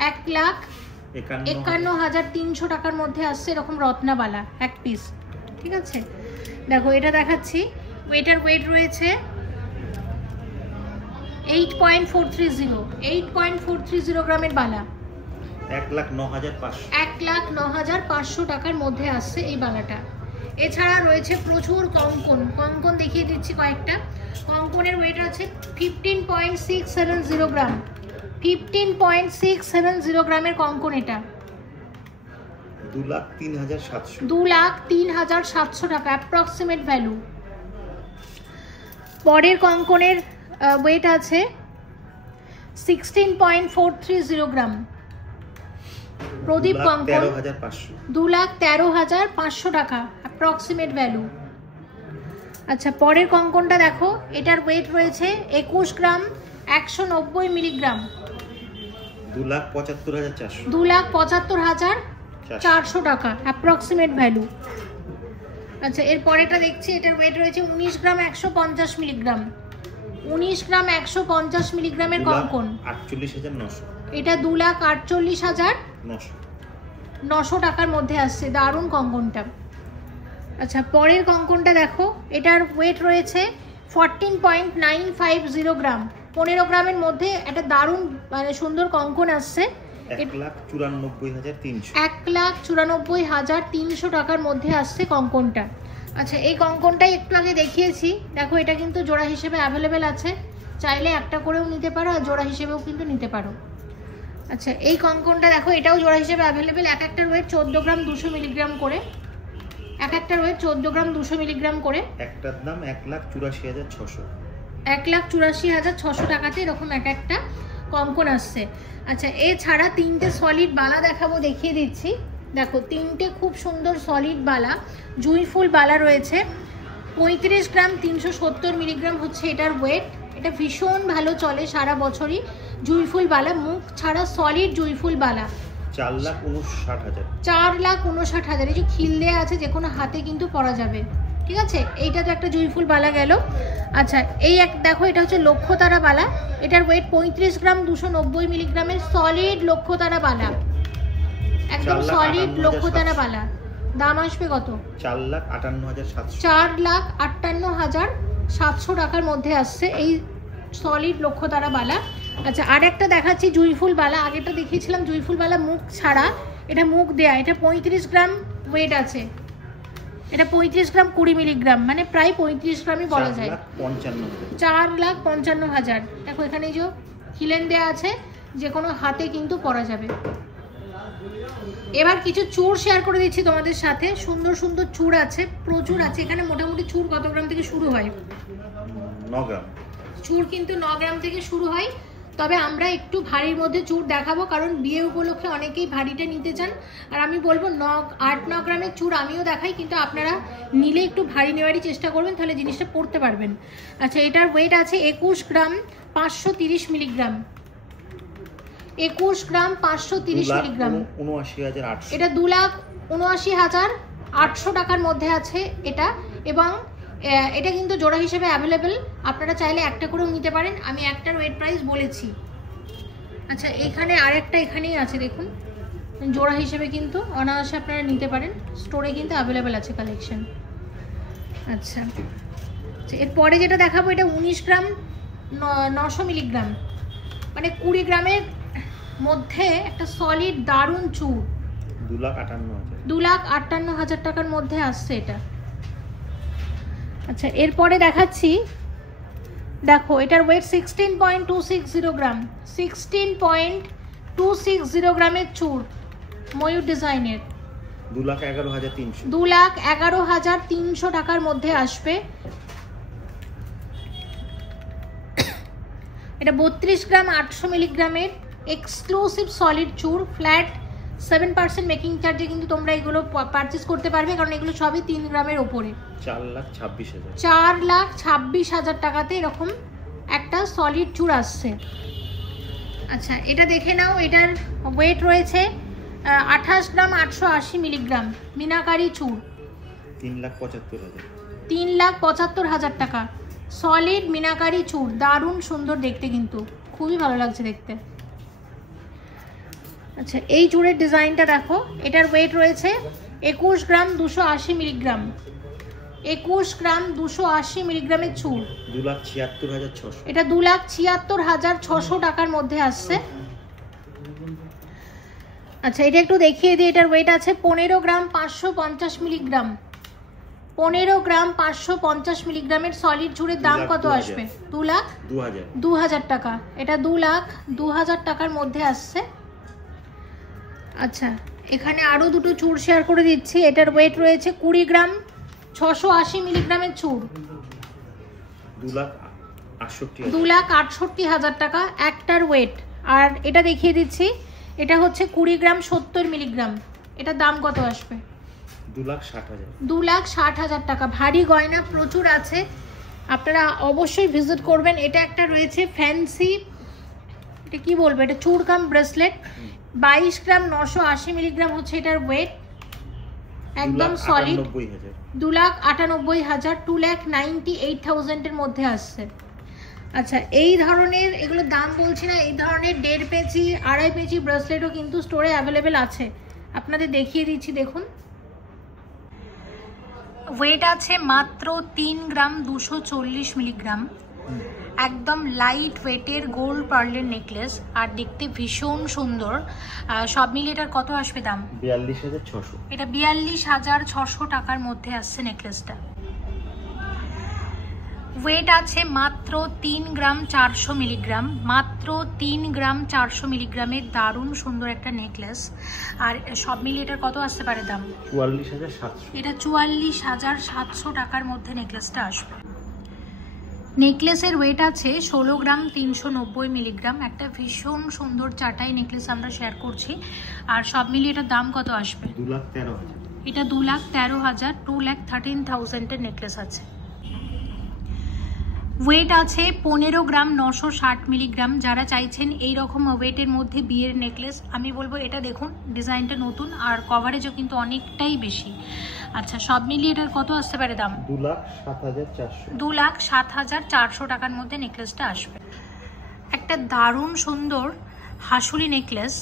1,51,300 টাকার মধ্যে আসছে এরকম রত্নাবালা এক পিস। ঠিক আছে দেখো এটা দেখাচ্ছি, এটার ওয়েট রয়েছে 8.430 গ্রামের বালা। 1,09,500। 1,09,500 টাকার মধ্যে আসছে এই বালাটা। এছাড়া রয়েছে প্রচুর কঙ্কন দেখিয়ে দিচ্ছি কয়েকটা। কঙ্কনের ওয়েট আছে 15.670 গ্রাম। 15.670 গ্রামের কঙ্কন। এটা 2,03,700। 2,03,700 টাকা অ্যাপ্রক্সিমেট ভ্যালু। পরের কঙ্কনের ওয়েট আছে 16.430 গ্রাম। প্রদীপ কঙ্কন 2,13,500 টাকা অ্যাপ্রক্সিমেট ভ্যালু। আচ্ছা পরের কঙ্কনটা দেখো, এটার ওয়েট রয়েছে 21 গ্রাম 190 মিলিগ্রাম। 2,75,400। 2,75,400 টাকা অ্যাপ্রক্সিমেট ভ্যালু। আচ্ছা এর পরেটা দেখছি, এটার ওয়েট রয়েছে 19 গ্রাম 150 মিলিগ্রাম। 19 গ্রাম 150 মিলিগ্রামের কঙ্কন। 48,900। এটা 2,48,900 টাকার মধ্যে আসছে। দারুণ কঙ্কনটা। আচ্ছা পরের কঙ্কনটা দেখো, এটার ওয়েট রয়েছে 14.950 গ্রাম। 15 গ্রামের মধ্যে একটা দারুণ মানে সুন্দর কঙ্কন আসছে। 1,94,300। 1,94,300 টাকার মধ্যে আসছে কঙ্কনটা। আচ্ছা এই কঙ্কনটাই একটু আগে দেখিয়েছি। দেখো এটা কিন্তু জোড়া হিসেবে অ্যাভেলেবেল আছে, চাইলে একটা করেও নিতে পারো আর জোড়া হিসেবেও কিন্তু নিতে পারো। আচ্ছা এই কঙ্কনটা দেখো, এটাও জোড়া হিসেবে অ্যাভেলেবেল। এক একটার ওয়েট 14 গ্রাম 200 মিলিগ্রাম করে। এক একটার ওয়েট 14 গ্রাম 200 মিলিগ্রাম করে। একটার দাম 1,84,600। 1,84,600 টাকাতে এরকম এক একটা কঙ্কন আসছে। আচ্ছা এছাড়া 3টে সলিড বালা দেখাবো, দেখিয়ে দিচ্ছি। দেখো 3টে খুব সুন্দর সলিড বালা, জুঁই ফুল বালা রয়েছে। 35 গ্রাম 370 মিলিগ্রাম হচ্ছে এটার ওয়েট। এটা ভীষণ ভালো চলে সারা বছরই। জুঁই ফুল বালা, মুখ ছাড়া সলিড জুঁই ফুল বালা। 4,59,000। 4,59,000। এই যে খিল দেওয়া আছে, যে কোনো হাতে কিন্তু পরা যাবে। ঠিক আছে এইটা তো একটা জুঁই ফুল বালা গেল। আচ্ছা এই এক দেখো, এটা হচ্ছে লক্ষ্যতারা বালা। এটার ওয়েট 35 গ্রাম 290 মিলিগ্রামের সলিড লক্ষ্যতারা বালা, একদম সলিড লক্ষ্যতারা বালা। দাম আসবে কত? 4,58,700। 4,58,700 700 টাকার মধ্যে আসছে এই সলিড লক্ষ্যতারা বালা। আচ্ছা, আর একটা দেখাচ্ছি জুঁইফুল বালা। আগেটা দেখিয়েছিলাম জুঁইফুল বালা মুখ ছাড়া, এটা মুখ দেয়া। এটা 35 গ্রাম ওয়েট আছে, এটা 35 গ্রাম 20 মিলিগ্রাম, মানে প্রায় 35 গ্রামই বলা যায়। 4,55,000। দেখো এখানে যে হিলেন দেয়া আছে, যে কোনো হাতে কিন্তু পরা যাবে। এবার কিছু চূড় শেয়ার করে দিচ্ছি তোমাদের সাথে। সুন্দর সুন্দর চূড় আছে, প্রচুর আছে এখানে। মোটামুটি চূড় কত গ্রাম থেকে শুরু হয়? 9 গ্রাম। চূড় কিন্তু 9 গ্রাম থেকে শুরু হয়। তবে আমরা একটু ভারীর মধ্যে চূড় দেখাবো, কারণ বিয়ে উপলক্ষে অনেকেই ভারীটা নিতে চান। আর আমি বলবো 8-9 গ্রামের চূড় আমিও দেখাই, কিন্তু আপনারা নিলে একটু ভারী নেওয়ারই চেষ্টা করবেন, তাহলে জিনিসটা পরতে পারবেন। আচ্ছা, এটার ওয়েট আছে 21 গ্রাম 530 মিলিগ্রাম। 21 গ্রাম 530 মিলিগ্রাম, 79,800। এটা 2,79,800 টাকার মধ্যে আছে এটা। এবং এটা কিন্তু জোড়া হিসেবে অ্যাভেলেবেল, আপনারা চাইলে একটা করেও নিতে পারেন। আমি একটার ওয়েট প্রাইস বলেছি। আচ্ছা, এখানে আরেকটা এখানেই আছে দেখুন, জোড়া হিসেবে কিন্তু অনায়াসে আপনারা নিতে পারেন। স্টোরে কিন্তু অ্যাভেলেবেল আছে কালেকশন। আচ্ছা, এরপরে যেটা দেখাবো এটা 19 গ্রাম 900 মিলিগ্রাম, মানে 20 গ্রামের মধ্যে একটা সলিড দারুণ চূড়। 2,58,000 টাকার মধ্যে আসছে এটা। আচ্ছা, এরপরে দেখাচ্ছি, দেখো এটার ওয়েট 16.260 গ্রাম। 16.260 গ্রামের চূড়, ময়ূর ডিজাইনের। 2,11,300। 2,11,300 টাকার মধ্যে আসবে। এটা 32 গ্রাম 800 মিলিগ্রামের এক্সক্লুসিভ সলিড চূড়। ফ্ল্যাট 7% মেকিং চার্জে কিন্তু তোমরা এগুলো পারচেস করতে পারবে, কারণ এগুলো সবই 3 গ্রামের ওপরে। 4,26,000। 4,26,000 টাকাতে এরকম একটা সলিড চূড় আসছে। আচ্ছা, এটা দেখে নাও। এটার ওয়েট রয়েছে 28 গ্রাম 880 মিলিগ্রাম, মিনাকারি চূড়। 3,75,000। 3,75,000 টাকা সলিড মিনাকারি চূড়। দারুণ সুন্দর দেখতে, কিন্তু খুবই ভালো লাগছে দেখতে। আচ্ছা, এই চূড়ের ডিজাইনটা দেখো। এটার ওয়েট রয়েছে 21 গ্রাম 280 মিলিগ্রাম। 21 গ্রাম 280 মিলিগ্রামের চূড়। 2,76,600। এটা 2,76,600 টাকার মধ্যে আসছে। আচ্ছা, এটা একটু দেখিয়ে দিই। এটার ওয়েট আছে 15 গ্রাম 550 মিলিগ্রাম। 15 গ্রাম 550 মিলিগ্রামের সলিড চূড়ের দাম কত আসবে? 2,02,000 টাকা। এটা 2,02,000 টাকার মধ্যে আসছে। আচ্ছা, এখানে আরও দুটো চূড় শেয়ার করে দিচ্ছি। এটার ওয়েট রয়েছে 20 গ্রাম 680 মিলিগ্রামের চূড়। 2,68,000 টাকা একটার ওয়েট। আর এটা দেখিয়ে দিচ্ছি, এটা হচ্ছে 20 গ্রাম 70 মিলিগ্রাম। এটার দাম কত আসবে? 2,60,000। 2,60,000 টাকা। ভারী গয়না প্রচুর আছে, আপনারা অবশ্যই ভিজিট করবেন। এটা একটা রয়েছে ফ্যান্সি, এটা কি বলবো, এটা চূড় কাম ব্রেসলেট। 22 গ্রাম 980 মিলিগ্রাম হচ্ছে এটার ওয়েট, একদম সলিড। 2,98,000, 2,98,000 এর মধ্যে আসছে। আচ্ছা, এই ধরনের, এগুলোর দাম বলছি না, এই ধরনের 1.5 পেজি 2.5 পেজি ব্রেসলেটও কিন্তু স্টোরে অ্যাভেলেবেল আছে। আপনাদের দেখিয়ে দিচ্ছি, দেখুন। ওয়েট আছে মাত্র 3 গ্রাম 240 মিলিগ্রাম। একদম লাইট ওয়েটের গোল্ড পার্লের নেকলেস, আর দেখতে ভীষণ সুন্দর। সব মিলিয়ে এটার কত আসবে দাম? 42,600। এটা 42,600 টাকার মধ্যে আসছে নেকলেসটা। ওয়েট আছে মাত্র 3 গ্রাম 400 মিলিগ্রাম। মাত্র 3 গ্রাম 400 মিলিগ্রামের দারুণ সুন্দর একটা নেকলেস। আর সব মিলিয়ে এটার কত আসতে পারে দাম? 44,700। এটা 44,700 টাকার মধ্যে নেকলেসটা আসবে। নেকলেসের ওয়েট আছে 16 গ্রাম 390 মিলিগ্রাম। একটা ভীষণ সুন্দর চাটাই নেকলেস আমরা শেয়ার করছি। আর সব মিলিয়ে এটার দাম কত আসবে? 2,13,000। এটা 2,13,000, 2,13,000 এর নেকলেস আছে। ওয়েট আছে 15 গ্রাম 960 মিলিগ্রাম। যারা চাইছেন এই রকম ওয়েটের মধ্যে বিয়ের নেকলেস, আমি বলবো এটা দেখুন, ডিজাইনটা নতুন আর কভারেজও কিন্তু অনেকটাই বেশি। আচ্ছা, সব মিলিয়ে এটার কত আসতে পারে দাম? 2,07,400। 2,07,400 টাকার মধ্যে নেকলেসটা আসবে। একটা দারুণ সুন্দর হাসুলি নেকলেস,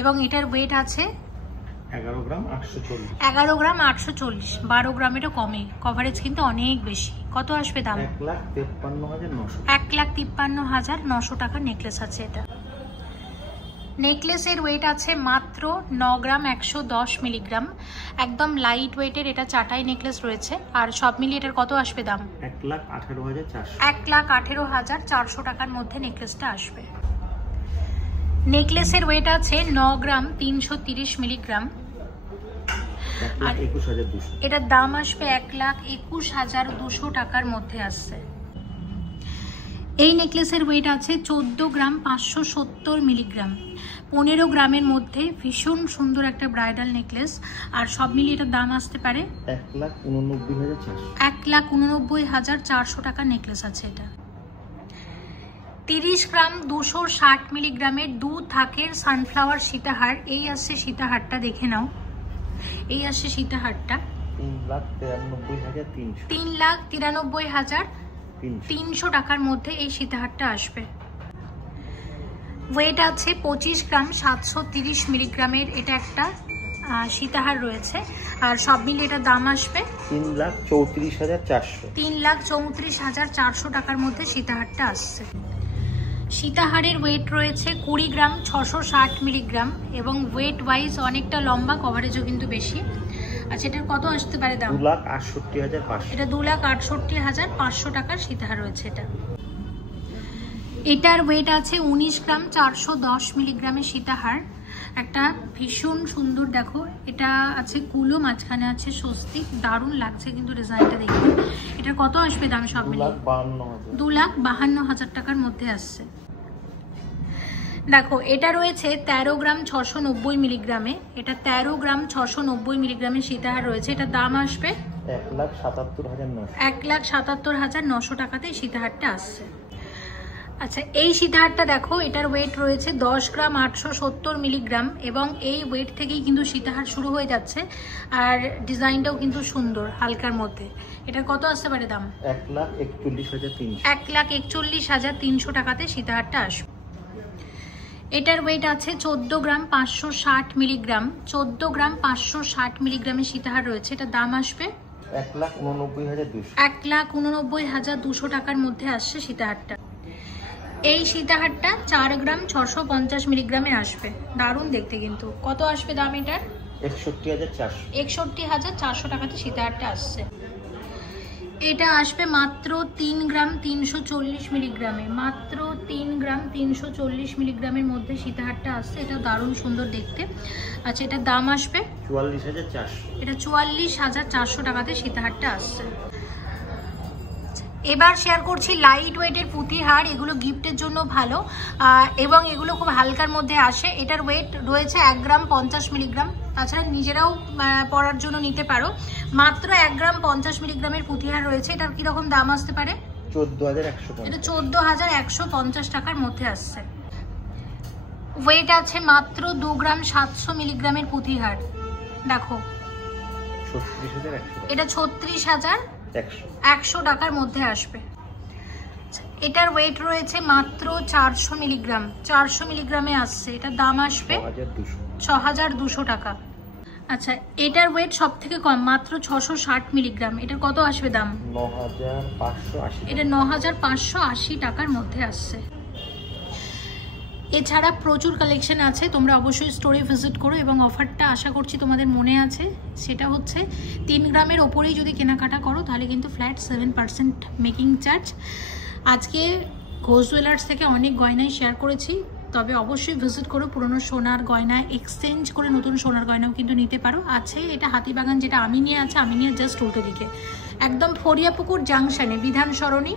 এবং এটার ওয়েট আছে 11 গ্রাম 840। 11 গ্রাম 840, 12 গ্রামেরও কমে, কভারেজ কিন্তু অনেক বেশি। কত আসবে দাম? 1,53,900। 1,53,900 টাকার নেকলেস আছে এটা। নেকলেসের ওয়েট আছে মাত্র 9 গ্রাম 110 মিলিগ্রাম, একদম লাইট ওয়েটের এটা চাটাই নেকলেস রয়েছে। আর সব মিলিয়ে এটার কত আসবে দাম? 1,18,400। 1,18,400 টাকার মধ্যে নেকলেসটা আসবে। নেকলেসের ওয়েট আছে 9 গ্রাম 330 মিলিগ্রাম, 1,21,200। এটার দাম আসবে 1,21,200 টাকার মধ্যে আসছে। এই নেকলেসের ওয়েট আছে 14 গ্রাম 570 মিলিগ্রাম, 15 গ্রামের মধ্যে ভীষণ সুন্দর একটা ব্রাইডাল নেকলেস। আর সব মিলিয়ে এটার দাম আসতে পারে 1,89,400। 1,89,400 টাকার নেকলেস আছে এটা। 30 গ্রাম 260 মিলিগ্রামের 2 থাকের সানফ্লাওয়ার সীতাহার, এই আসছে সীতাহারটা, দেখে নাও, এই আসছে সীতাহারটা। 3,93,300। 3,93,300 টাকার মধ্যে এই সীতাহারটা আসবে। ওয়েট আছে 25 গ্রাম 730 মিলিগ্রামের, এটা একটা সীতাহার রয়েছে। আর সব মিলিয়ে এটার দাম আসবে 3,34,400। 3,34,400 টাকার মধ্যে সীতাহারটা আসছে। সীতাহারের ওয়েট রয়েছে 20 গ্রাম 660 মিলিগ্রাম এবং ওয়েট ওয়াইজ অনেকটা লম্বা, কভারেজও কিন্তু বেশি। আচ্ছা, এটার কত আসতে পারে দাম? 2,68,500। এটা 2,68,500 টাকার সীতাহার রয়েছে এটা। এটার ওয়েট আছে 19 গ্রাম 410 মিলিগ্রামের সীতাহার, একটা ভীষণ সুন্দর, দেখো এটা আছে কুলো, মাঝখানে আছে স্বস্তিক, দারুণ লাগছে কিন্তু ডিজাইনটা দেখতে। এটার কত আসবে দাম সব মিলিয়ে? 2,52,000 টাকার মধ্যে আসছে। দেখো এটা রয়েছে 13 গ্রাম 690 মিলিগ্রামে, এটা 13 গ্রাম 690 মিলিগ্রামের সীতাহার রয়েছে, এটার দাম আসবে 1,77,900। 1,77,900 টাকাতে এই সীতাহারটা আসছে। আচ্ছা, এই সীতাহারটা দেখো, এটার ওয়েট রয়েছে 10 গ্রাম 870 মিলিগ্রাম এবং এই ওয়েট থেকেই কিন্তু সীতাহার শুরু হয়ে যাচ্ছে। আর ডিজাইনটাও কিন্তু সুন্দর, হালকার মধ্যে। এটার কত আসতে পারে দাম? 1,41,300। 1,41,300 টাকাতে সীতাহারটা আসবে। এটার ওয়েট আছে 14 গ্রাম 560 মিলিগ্রাম, 14 গ্রাম 560 মিলিগ্রামের সীতাহার রয়েছে, এটার দাম আসবে 1,89,200। 1,89,200 টাকার মধ্যে আসছে সীতাহারটা। এই সীতাহারটা 4 গ্রাম 650 মিলিগ্রামে আসবে, দারুণ দেখতে কিন্তু। কত আসবে দাম এটার? 61,400। 61,400 টাকাতে সীতাহারটা আসছে। এটা আসবে মাত্র 3 গ্রাম 340 মিলিগ্রামে, মাত্র 3 গ্রাম 340 মিলিগ্রামের মধ্যে সীতাহারটা আসছে, এটা দারুণ সুন্দর দেখতে। আচ্ছা, এটার দাম আসবে 44,400। এটা 44,400 টাকাতে সীতাহারটা আসছে। এবার শেয়ার করছি লাইট ওয়েটের পুঁথিহার, এগুলো গিফটের জন্য ভালো এবং এগুলো খুব হালকার মধ্যে আসে। এটার ওয়েট রয়েছে 1 গ্রাম 50 মিলিগ্রাম, তাছাড়া নিজেরাও পরার জন্য নিতে পারো। মাত্র 1 গ্রাম 50 মিলিগ্রামের পুঁথিহার রয়েছে, এটার কিরকম দাম আসতে পারে? 14,150। এটা 14,150 টাকার মধ্যে আসছে। ওয়েট আছে মাত্র 2 গ্রাম 700 মিলিগ্রামের পুঁথিহার, দেখো 36,100। এটা 36,100 টাকার মধ্যে আসবে। এটার ওয়েট রয়েছে মাত্র 400 মিলিগ্রাম, 400 মিলিগ্রামে আসছে, এটার দাম আসবে 6,200 টাকা। আচ্ছা, এটার ওয়েট সব থেকে কম, মাত্র 660 মিলিগ্রাম, এটার কত আসবে দাম? 9,580। এটা 9,580 টাকার মধ্যে আসছে। এছাড়া প্রচুর কালেকশন আছে, তোমরা অবশ্যই স্টোরে ভিজিট করো এবং অফারটা আশা করছি তোমাদের মনে আছে। সেটা হচ্ছে 3 গ্রামের ওপরেই যদি কেনাকাটা করো তাহলে কিন্তু ফ্ল্যাট 7% মেকিং চার্জ। আজকে ঘোষ জুয়েলার্স থেকে অনেক গয়নাই শেয়ার করেছি, তবে অবশ্যই ভিজিট করো। পুরনো সোনার গয়না এক্সচেঞ্জ করে নতুন সোনার গয়নাও কিন্তু নিতে পারো। আছে এটা হাতিবাগান, যেটা আমিনিয়া আছে, আমিনিয়া জাস্ট উল্টো দিকে, একদম ফরিয়াপুকুর জাংশনে, বিধান সরণি,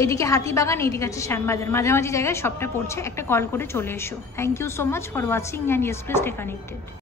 এইদিকে হাতিবাগান, এইদিকে আছে শ্যামবাজার, মাঝামাঝি জায়গায় সবটা পড়ছে। একটা কল করে চলে এসো। Thank you so much for watching and yes please stay connected.